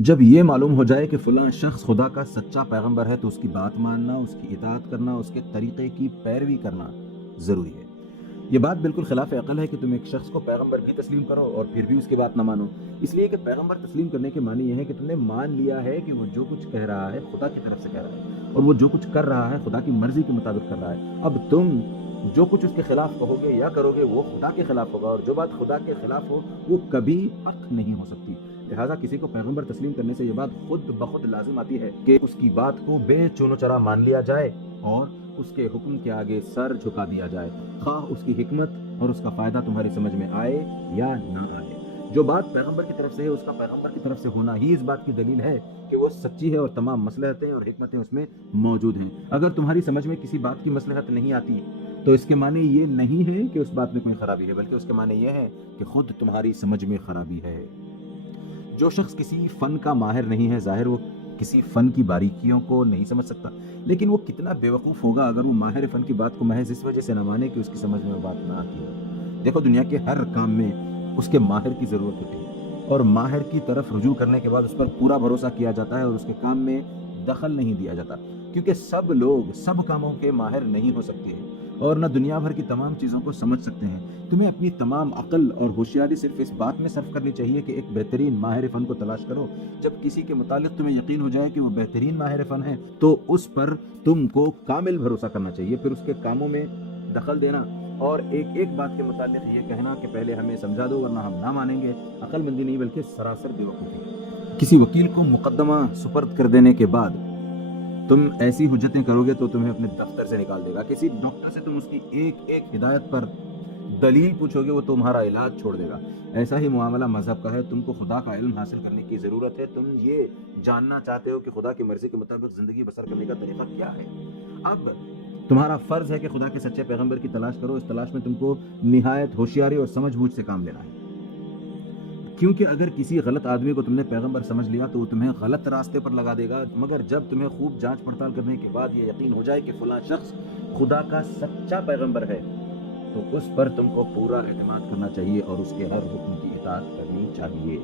جب یہ معلوم ہو جائے کہ فلاں شخص خدا کا سچا پیغمبر ہے تو اس کی بات ماننا، اس کی اطاعت کرنا، اس کے طریقے کی پیروی کرنا ضروری ہے۔ یہ بات بالکل خلاف عقل ہے کہ تم ایک شخص کو پیغمبر بھی تسلیم کرو اور پھر بھی اس کی بات نہ مانو، اس لیے کہ پیغمبر تسلیم کرنے کے معنی یہ ہے کہ تم نے مان لیا ہے کہ وہ جو کچھ کہہ رہا ہے خدا کی طرف سے کہہ رہا ہے، اور وہ جو کچھ کر رہا ہے خدا کی مرضی کے مطابق کر رہا ہے۔ اب تم جو کچھ اس کے خلاف کہو گے یا کرو گے وہ خدا کے خلاف ہوگا، اور جو بات خدا کے خلاف ہو وہ کبھی حق نہیں ہو سکتی۔ لہٰذا کسی کو پیغمبر تسلیم کرنے سے یہ بات خود بخود لازم آتی ہے کہ اس کی بات کو بے چون و چرا مان لیا جائے اور اس کے حکم کے آگے سر جھکا دیا جائے، خواہ اس کی حکمت اور اس کا فائدہ تمہاری سمجھ میں آئے یا نہ آئے۔ جو بات پیغمبر کی طرف سے ہے اس کا پیغمبر کی طرف سے ہونا ہی اس بات کی دلیل ہے کہ وہ سچی ہے اور تمام مصلحتیں اور حکمتیں اس میں موجود ہیں۔ اگر تمہاری سمجھ میں کسی بات کی مصلحت نہیں آتی تو اس کے معنی یہ نہیں ہے کہ اس بات میں کوئی خرابی ہے، بلکہ اس کے معنی یہ ہے کہ خود تمہاری سمجھ میں خرابی ہے۔ جو شخص کسی فن کا ماہر نہیں ہے، ظاہر وہ کسی فن کی باریکیوں کو نہیں سمجھ سکتا، لیکن وہ کتنا بے وقوف ہوگا اگر وہ ماہر فن کی بات کو محض اس وجہ سے نہ مانے کہ اس کی سمجھ میں وہ بات نہ آتی ہو۔ دیکھو، دنیا کے ہر کام میں اس کے ماہر کی ضرورت ہوتی ہے، اور ماہر کی طرف رجوع کرنے کے بعد اس پر پورا بھروسہ کیا جاتا ہے اور اس کے کام میں دخل نہیں دیا جاتا، کیونکہ سب لوگ سب کاموں کے ماہر نہیں ہو سکتے ہیں اور نہ دنیا بھر کی تمام چیزوں کو سمجھ سکتے ہیں۔ تمہیں اپنی تمام عقل اور ہوشیاری صرف اس بات میں صرف کرنی چاہیے کہ ایک بہترین ماہر فن کو تلاش کرو۔ جب کسی کے متعلق تمہیں یقین ہو جائے کہ وہ بہترین ماہر فن ہے تو اس پر تم کو کامل بھروسہ کرنا چاہیے، پھر اس کے کاموں میں دخل دینا اور ایک ایک بات کے متعلق یہ کہنا کہ پہلے ہمیں سمجھا دو ورنہ ہم نہ مانیں گے، عقل مندی نہیں بلکہ سراسر بے وقوفی۔ کسی وکیل کو مقدمہ سپرد کر دینے کے بعد تم ایسی حجتیں کرو گے تو تمہیں اپنے دفتر سے نکال دے گا۔ کسی ڈاکٹر سے تم اس کی ایک ایک ہدایت پر دلیل پوچھو گے وہ تمہارا علاج چھوڑ دے گا۔ ایسا ہی معاملہ مذہب کا ہے۔ تم کو خدا کا علم حاصل کرنے کی ضرورت ہے، تم یہ جاننا چاہتے ہو کہ خدا کی مرضی کے مطابق زندگی بسر کرنے کا طریقہ کیا ہے۔ اب تمہارا فرض ہے کہ خدا کے سچے پیغمبر کی تلاش کرو۔ اس تلاش میں تم کو نہایت ہوشیاری اور سمجھ بوجھ سے کام لینا ہے، کیونکہ اگر کسی غلط آدمی کو تم نے پیغمبر سمجھ لیا تو وہ تمہیں غلط راستے پر لگا دے گا، مگر جب تمہیں خوب جانچ پڑتال کرنے کے بعد یہ یقین ہو جائے کہ فلاں شخص خدا کا سچا پیغمبر ہے تو اس پر تم کو پورا اعتماد کرنا چاہیے اور اس کے ہر حکم کی اطاعت کرنی چاہیے۔